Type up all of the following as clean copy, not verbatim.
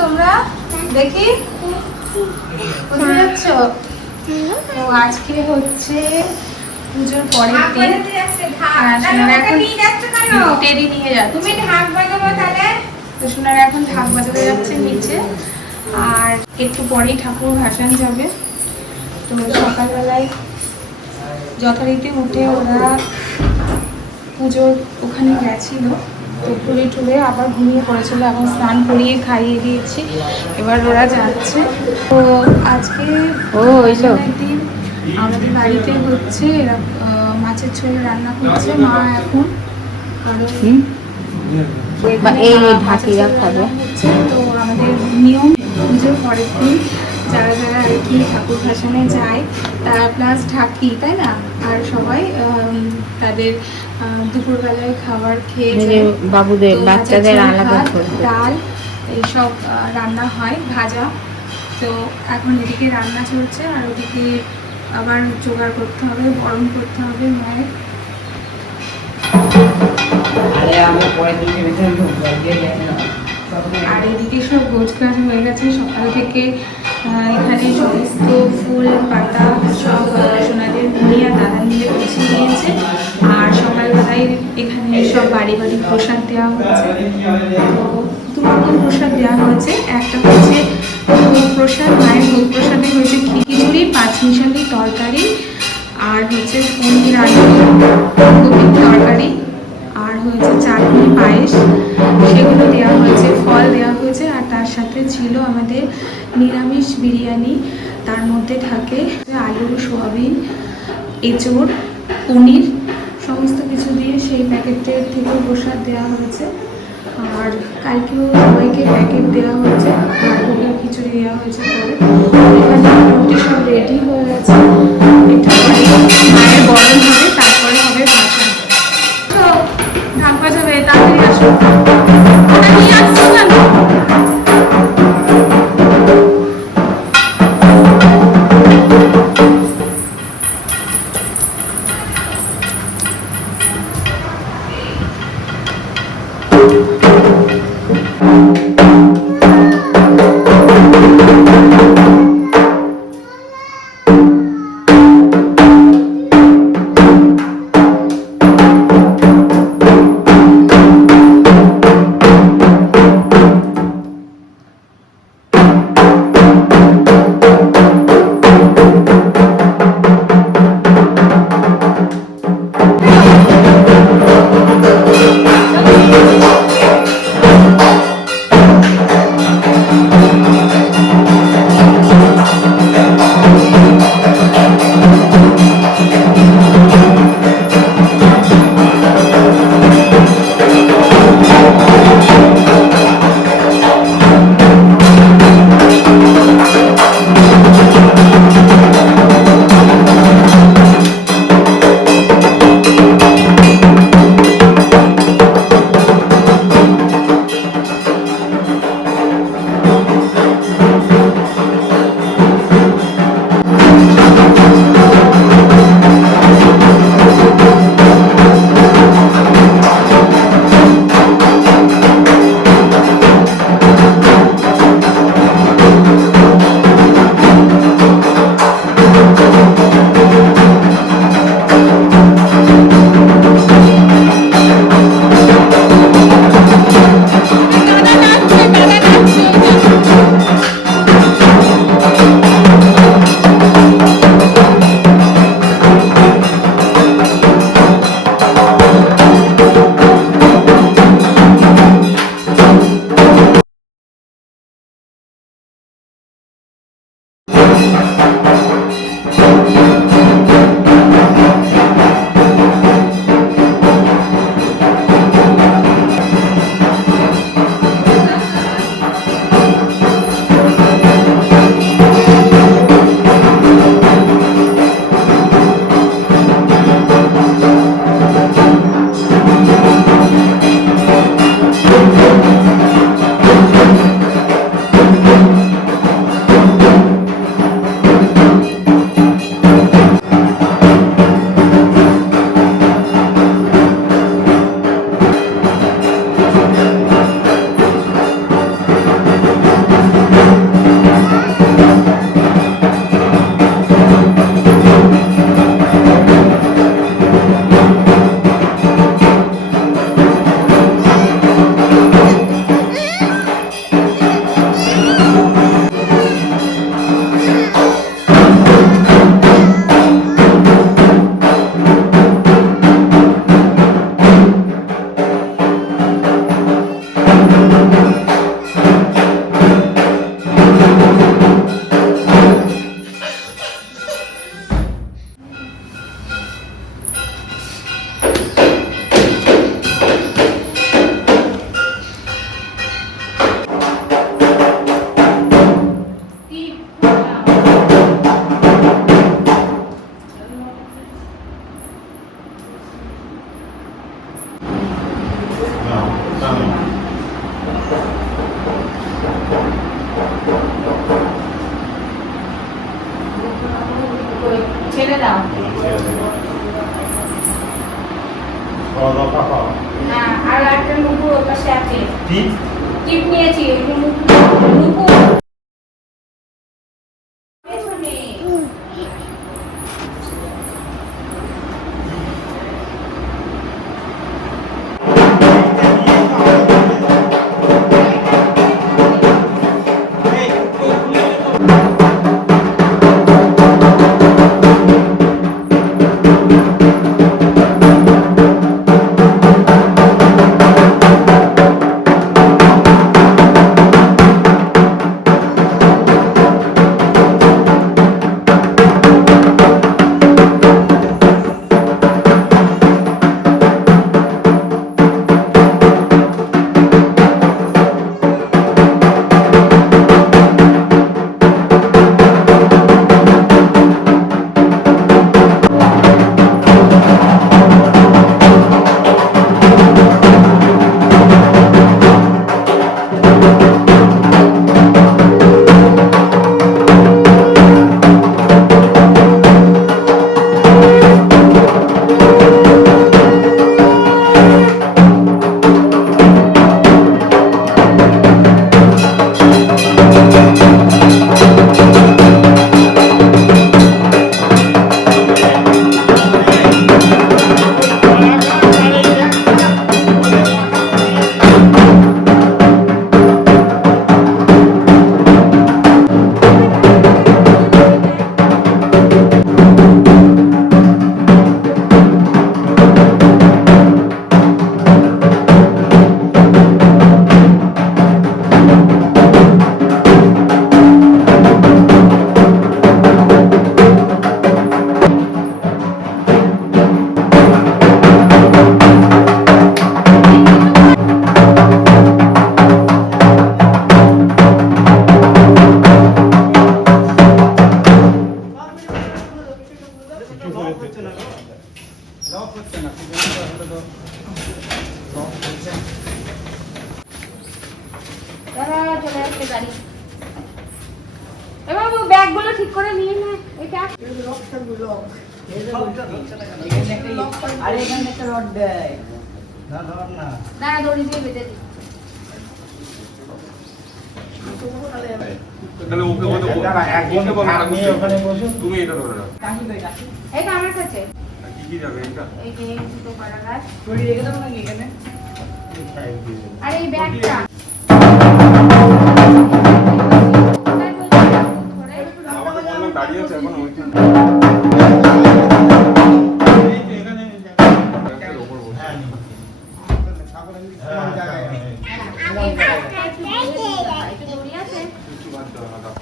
তোমরা? দেখি কোথায় যাচ্ছ? তো আজকে হচ্ছে পুজোর পরের দিন। টেডি নিয়ে যাচ্ছে। তুমি ঢাক বাজাবো তাহলে? তো সোনারা এখন ঢাক বাজাতে যাচ্ছে নিচে, আর একটু পরেই ঠাকুর ভাসান যাবে। তো সকালবেলায় যথারীতি উঠে ওরা পুজোর ওখানে গেছিল, তো ঘুরে টুরে আবার ঘুমিয়ে পড়েছিল। এখন স্নান করিয়ে খাইয়ে দিয়েছি, এবার ওরা যাচ্ছে। তো আজকে দিন আমাদের বাড়িতে হচ্ছে এরা মাছের ঝোল রান্না করছে মা এখন, কারণ হচ্ছে তো আমাদের নিয়ম পুজোর পরের দিন যারা যারা আর কি ঠাকুর ভাসানে যায় তারা প্লাস ঢাকি, তাই না? আর সবাই তাদের দুপুরবেলায় খাবার খেয়ে বাবুদের বাচ্চাদের আলাদা ডাল এইসব রান্না হয়, ভাজা। তো এখন এদিকে রান্না চলছে, আর ওদিকে আবার জোগাড় করতে হবে, গরম করতে হবে মায়ের। আর এদিকে সব গোছগাছ হয়ে গেছে সকাল থেকে। এখানে সমস্ত ফুল পাতা সব সোনাদের মুড়িয়া দাদা মিলে গুছিয়ে নিয়েছে, আর সকালবেলায় এখানে সব বাড়ি বাড়ি প্রসাদ দেওয়া হচ্ছে। তো দুরকম প্রসাদ দেওয়া হয়েছে, একটা হচ্ছে ভোগ প্রসাদ, মায়ের ভোগ প্রসাদে হয়েছে খিচুড়ি, পাঁচমিশালি তরকারি, আর হচ্ছে পনির আলু ফুলকপির তরকারি, আর হয়েছে চাটনি পায়েস, সেগুলো দেওয়া হয়েছে। ফল দেওয়া হয়েছে, আর তার সাথে ছিল আমাদের নিরামিষ বিরিয়ানি। তার মধ্যে থাকে আলু, সোয়াবিন, এঁচোড়, পনির, সমস্ত কিছু দিয়ে সেই প্যাকেটের থেকে প্রসাদ দেওয়া হয়েছে। আর কালকেও সবাইকে প্যাকেট দেওয়া হয়েছে, আর ভোগের খিচুড়ি দেওয়া হয়েছে। পরে এখানে মোটামুটি সব রেডি হয়ে গেছে। একটু মায়ের বরণ হবে, তারপরে হবে ভাষা। তো ঢাক বাজাবে, তাড়াতাড়ি আসো। ওটা নিয়ে আসছো কেন? না আর একটা নুপুর ওর পাশে আছে টিপ টিপ নিয়েছি নুপুর পেছনে দাঁড়া চলে আসছে গাড়ি এবার ব্যাগগুলো ঠিক করে নিয়ে নে এটা আরে এখানে একটা রড দেয় না ধর না দাঁড়া দড়ি দিয়ে বেঁধে দিই তাহলে ওকে বলতে দাঁড়া, একজন ওকে বলো, আপনি ওখানে বসুন। তুমি এটা ধরে রাখো কাশি কই কাশি এইটা আমার কাছে আর কি কি যাবে এটা এই যে দুটো কলা গাছ তুই রেখে দেবো নাকি এখানে আর এই ব্যাগটা আমাকে বললো দাঁড়িয়ে আছে এখন ওইখানে ব্যাগটার উপর বসে কিছু বাদ দাও না দাও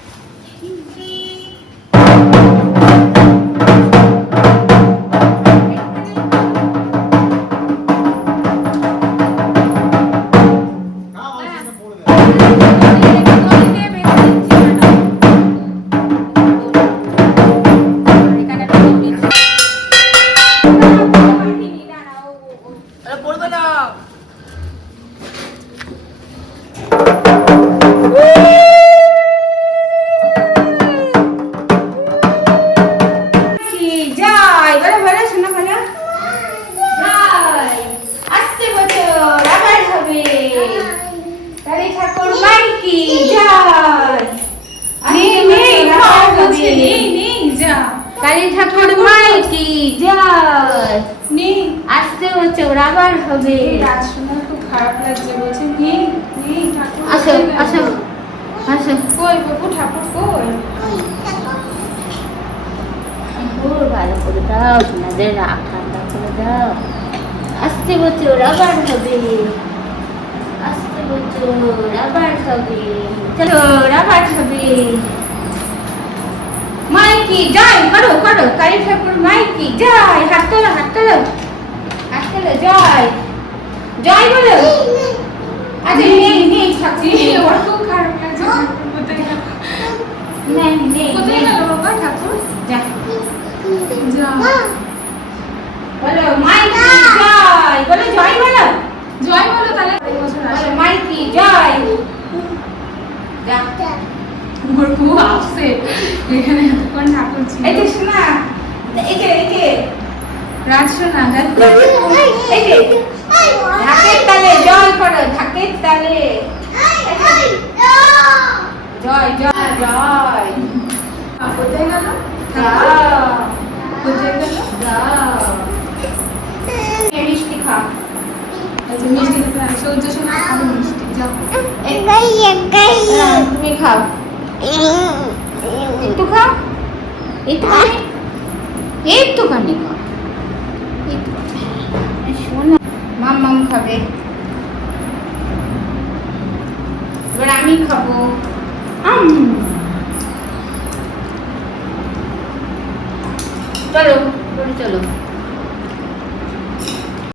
পড়বে না যাই বলে বলে শোনা বলে যাই আসতে বছর আবার হবে তাহলে ঠাকুর মাইকি যাই নেই নেই খাওয়া বলছে নেই নেই যা কালী ঠাকুর মাইকি যাই নেই আসতে বছর আবার হবে এই রাত শুনে খুব খারাপ লাগছে বলছে নেই নেই ঠাকুর আসো কোথায় গেল? আসো আসো কই বাবু ঠাকুর কই ঠাকুর ভালো করে দাও তোমাদের রাগ ঠান্ডা করে দাও আসতে বছর আবার হবে আসতে বছর আবার হবে চলো আবার হবে মাইকি যাই করো করো কালী ঠাকুর মাইকি যাই হাত তোলো হাত তোলো হাত তোলো যাই যাই বলো আচ্ছা নেই নেই ঠাকুর এই, ওর খুব খারাপ লাগছে ঠাকুর কোথায় গেল? নেই নেই কোথায় গেল বাবা ঠাকুর যা যা বলো মাইকি জয় বলো জয় বলো জয় বলো তাহলে এই বছর বলো আসে মাইকি জয় যা ওর খুব আপসে এখানে এতক্ষণ ঠাকুর ছিল এই যে শোনা এই যে রাত শোনা দেখ এই যে তালে জয় জয় জয় কোথায় গেল যাও কোথায় গেল যাও মিষ্টি খা আচ্ছা মিষ্টি সূর্য সময় খাবো মিষ্টি যাও তুমি খাও একটু খাও একটুখানি একটুখানি খাও শোনো মাম খাবে এবার আমি খাবো চলো চলো চলো